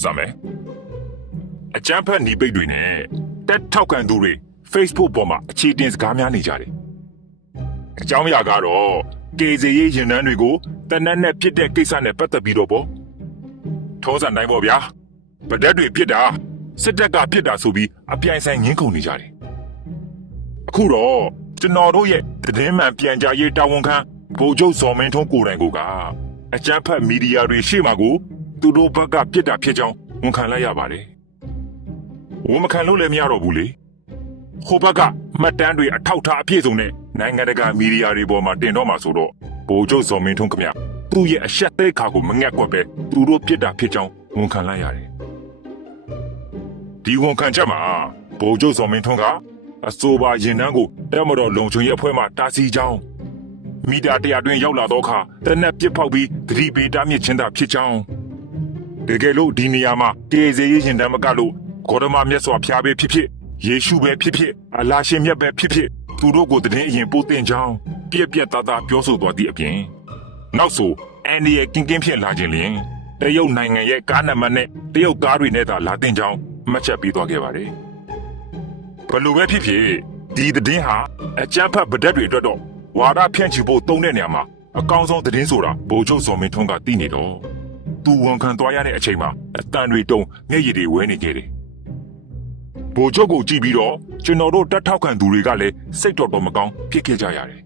စမယ်အကြမ်းဖက်หนีပိတ်တွေနဲ့တက်ထောက်ခံသူတွေ Facebook ပေါ်မှာအခြေတင်စကားများနေကြတယ်အကြောင်းအရာကတော့ကေဇေရေးရင်နှန်းတွေကိုတနက်နဲ့ပြစ်တဲ့ကိစ္စနဲ့ပတ်သက်ပြီးတော့ပေါ့ထုံးစံတိုင်းပေါ့ဗျာဗဒက်တွေပြစ်တာစစ်တပ်ကပြစ်တာဆိုပြီးအပြိုင်ဆိုင်ငင်းခုန်နေကြတယ်အခုတော့ကျွန်တော်တို့ရဲ့သတင်းမှန်ပြန်ကြားရေးတာဝန်ခံဗိုလ်ချုပ်ဇော်မင်းထွန်းကိုယ်တိုင်ကိုကအကြမ်းဖက်မီဒီယာတွေရှေ့မှာကို သူတို့ဘက်ကပြစ်တာဖြစ်ကြောင်းဝန်ခံလိုက်ရပါတယ်ဝန်မခံလို့လည်းမရတော့ဘူးလေဟိုဘက်ကမှတ်တမ်းတွေအထောက်ထားအပြည့်စုံနဲ့နိုင်ငံတကာမီဒီယာတွေပေါ်မှာတင်တော့မှာဆိုတော့ဗိုလ်ချုပ်ဇော်မင်းထွန်းခင်ဗျသူ့ရဲ့အဆက်သေးခါကိုမငက်ကွက်ပဲသူတို့ပြစ်တာဖြစ်ကြောင်းဝန်ခံလိုက်ရတယ်ဒီဝန်ခံချက်မှာဗိုလ်ချုပ်ဇော်မင်းထွန်းကအဆိုပါရင်နှန်းကိုတက်မတော်လုံချုံရဲ့အဖွဲ့မှတာစီကြောင်းမီတာတရာတွင်ရောက်လာတော့အခါတနက်ပစ်ဖောက်ပြီးသတိပေးတားမြစ်ခြင်းသာဖြစ်ကြောင်း တကယ်လို့ဒီနေရာမှာတေဇေရေးရှင်တမ်းမကလို့ဂေါရမမြတ်စွာဘုရားပဲဖြစ်ဖြစ်ယေရှုပဲဖြစ်ဖြစ်အလာရှင်မြတ်ပဲဖြစ်ဖြစ်သူတို့ကိုတည်င်းအရင်ပို့တင်ကြောင်းပြက်ပြက်သားသားပြောဆိုသွားသည့်အပြင်နောက်ဆိုအန်ဒီရဲ့ကင်းကင်းဖြစ်လာခြင်းလျင်တရုတ်နိုင်ငံရဲ့ကားနံပါတ်နဲ့တရုတ်ကားတွေနဲ့သာလာတင်ကြောင်းမှတ်ချက်ပေးသွားခဲ့ပါတယ်ဘယ်လိုပဲဖြစ်ဖြစ်ဒီသတင်းဟာအကြမ်းဖက်ဗဒက်တွေအတွက်တော့ဝါဒဖြန့်ချီဖို့တုံးတဲ့နေရာမှာအကောင်းဆုံးသတင်းဆိုတာဗိုလ်ချုပ်ဇော်မင်းထွန်းကသိနေတော့ သူဝန်ခံသွားရတဲ့အချိန်မှာအတန်တွေတုံမျက်ရည်တွေဝဲနေခဲ့တယ်ဗိုလ်ချုပ်ကိုကြည့်ပြီးတော့ကျွန်တော်တို့တက်ထောက်ခံသူတွေကလည်းစိတ်တော်တော်မကောင်းဖြစ်ခဲ့ကြရတယ်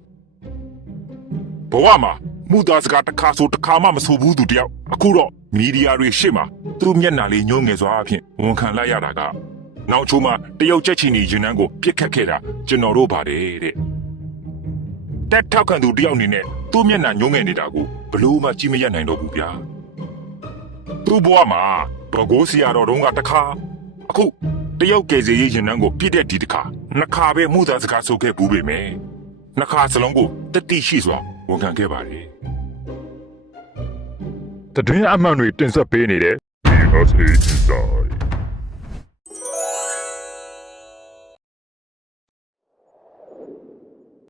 ဘဝမှာမှုသားစကားတစ်ခါဆိုတစ်ခါမှမဆိုဘူးသူတယောက်အခုတော့မီဒီယာတွေရှေ့မှာသူ့မျက်နှာလေးညှိုးငယ်စွာအဖြစ်ဝန်ခံလိုက်ရတာကနောက်ချိုးမှတရုတ်ချက်ချီနေရင်နှန်းကိုပြစ်ခတ်ခဲ့တာကျွန်တော်တို့ပါတယ်တဲ့တက်ထောက်ခံသူတယောက်အနေနဲ့သူ့မျက်နှာညှိုးငယ်နေတာကိုဘလို့မှကြည့်မရနိုင်တော့ဘူးဗျာ သူ့ဘဝမှာဘကိုးစီရတော်တုန်းကတစ်ခါအခုတယောက်ကယ်စီရေးရင်နှန်းကိုပြစ်တဲ့ဒီတစ်ခါနှစ်ခါပဲမှုသားစကားဆိုခဲ့ဘူးပေမယ်နှစ်ခါစလုံးကိုတတိရှိစွာဝန်ခံခဲ့ပါတယ်တတွင်အမှန်တွေတင်ဆက်ပေးနေတဲ့ USA Inside